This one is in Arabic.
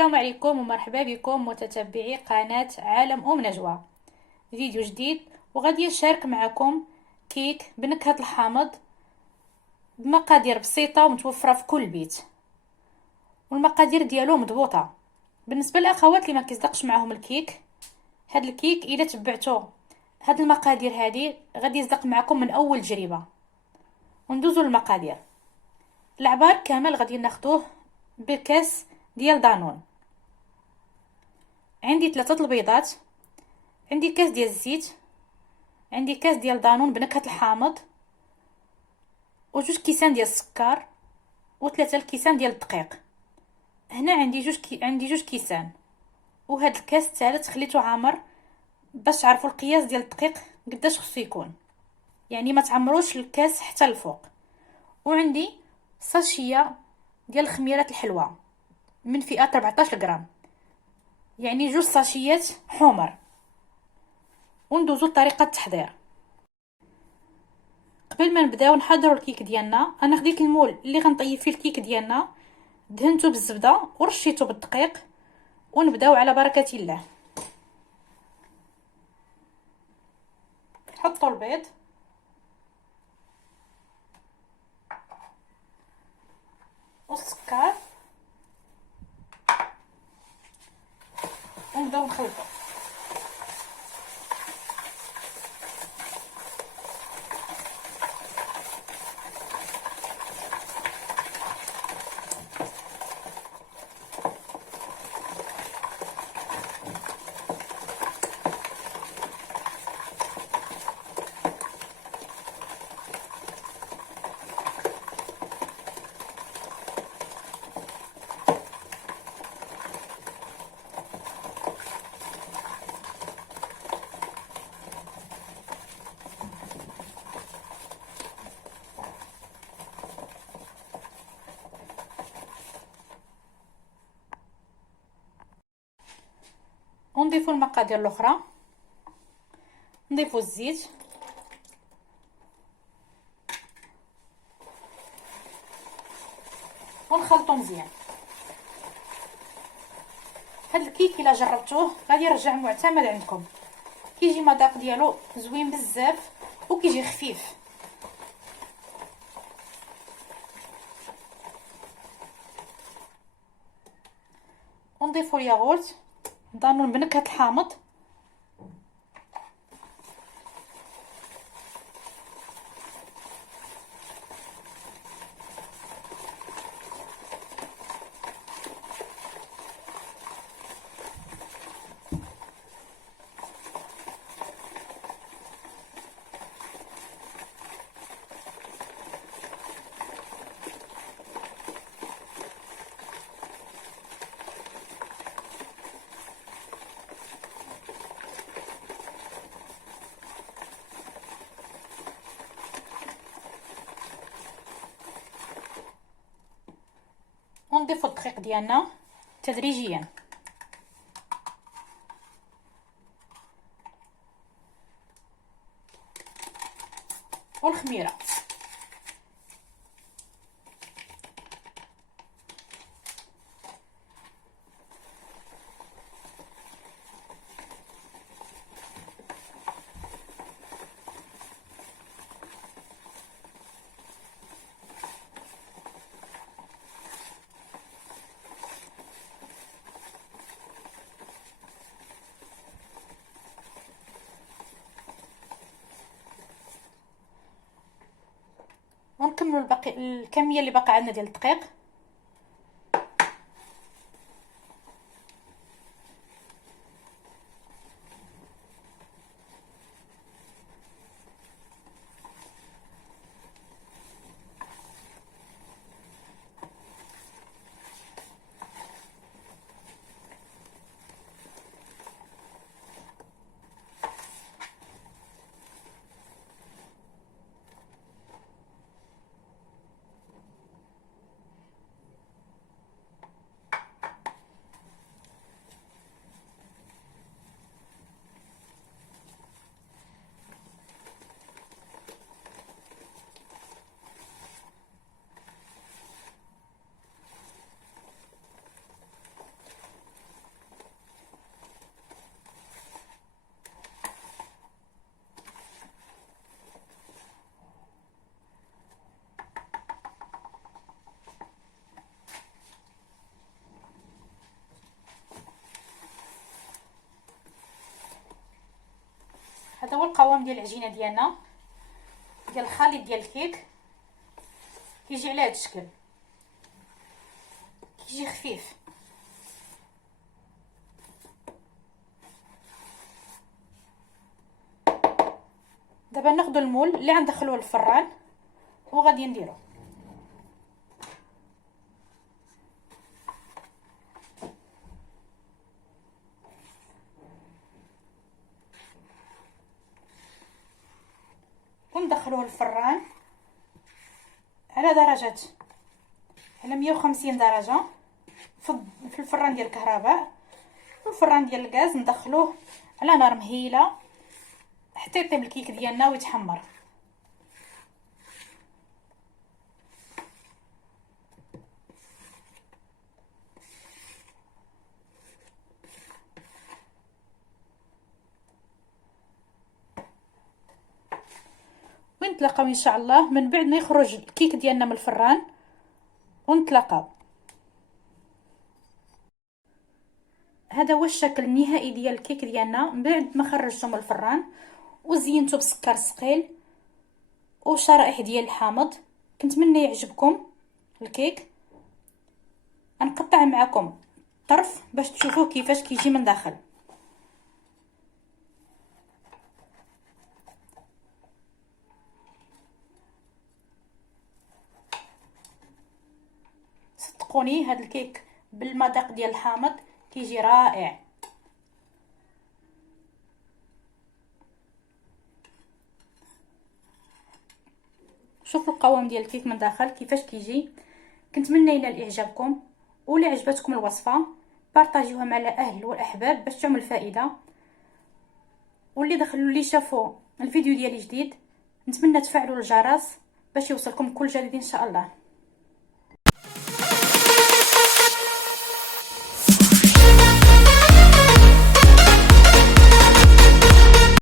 السلام عليكم ومرحبا بكم متتبعي قناة عالم نجوى. فيديو جديد وغادي نشارك معكم كيك بنكهة الحامض بمقادير بسيطة ومتوفرة في كل بيت، والمقادير ديالو مضبوطة. بالنسبة للاخوات اللي ما كيصدقش معاهم الكيك، هاد الكيك الا تبعتو هاد المقادير هادي غادي يصدق معكم من اول تجربة. وندوزو للمقادير. العبار كامل غادي ناخدوه بكاس ديال دانون. عندي 3 البيضات، عندي كاس ديال الزيت، عندي كاس ديال دانون بنكهة الحامض، وجوج كيسان ديال السكر، و3 الكيسان ديال الدقيق. هنا عندي جوج كيسان، وهاد الكاس الثالث خليته عامر باش تعرفوا القياس ديال الدقيق قداش خصو يكون، يعني ما تعمروش الكاس حتى الفوق. وعندي ساشيه ديال الخميرات الحلوه من فئه 14 غرام، يعني جوج ساشيات حمر. وندوزو لطريقه التحضير. قبل ما نبداو نحضروا الكيك ديالنا، انا خديت المول اللي غنطيب فيه الكيك ديالنا، دهنته بالزبده ورشيته بالدقيق. ونبداو على بركه الله. نحطوا البيض والسكر ونبداو نخلطوا. ونضيفوا المقادير الاخرى، نضيفوا الزيت ونخلطوا مزيان. هاد الكيك الا جربتوه غادي يرجع معتمد عندكم، كيجي المذاق ديالو زوين بزاف وكيجي خفيف. ونضيفوا الياغورت دانون بنكهه الحامض، ونضيفوا الدقيق ديالنا تدريجيا. والخميره ونكملوا الكميه اللي باقا عندنا ديال الدقيق. هو القوام ديال العجينه ديالنا ديال الخليط ديال الكيك. كيجي على هذا الشكل، كيجي خفيف. دابا ناخذ المول اللي غندخلوه للفران وغادي نديرو. وندخلوه للفران على درجه، على 150 درجه في الفران ديال الكهرباء. والفران ديال الغاز ندخلوه على نار مهيله حتى يطيب الكيك ديالنا ويتحمر. ونتلاقاو ان شاء الله من بعد ما يخرج الكيك ديالنا من الفران. ونتلاقاو. هذا هو الشكل النهائي ديال الكيك ديالنا من بعد ما خرجته من الفران وزينته بسكر ثقيل وشرائح ديال الحامض. كنتمنى يعجبكم الكيك. غنقطع معكم طرف باش تشوفوه كيفاش كيجي من داخل. صدقوني هذا الكيك بالمذاق ديال الحامض كيجي رائع. شوفوا القوام ديال الكيك من داخل كيفاش كيجي. كنتمنى ينال اعجابكم، ولا عجبتكم الوصفه بارطاجيوها مع الاهل والاحباب باش تعمل فائده. واللي دخلوا اللي شافوا الفيديو ديالي جديد نتمنى تفعلوا الجرس باش يوصلكم كل جديد ان شاء الله.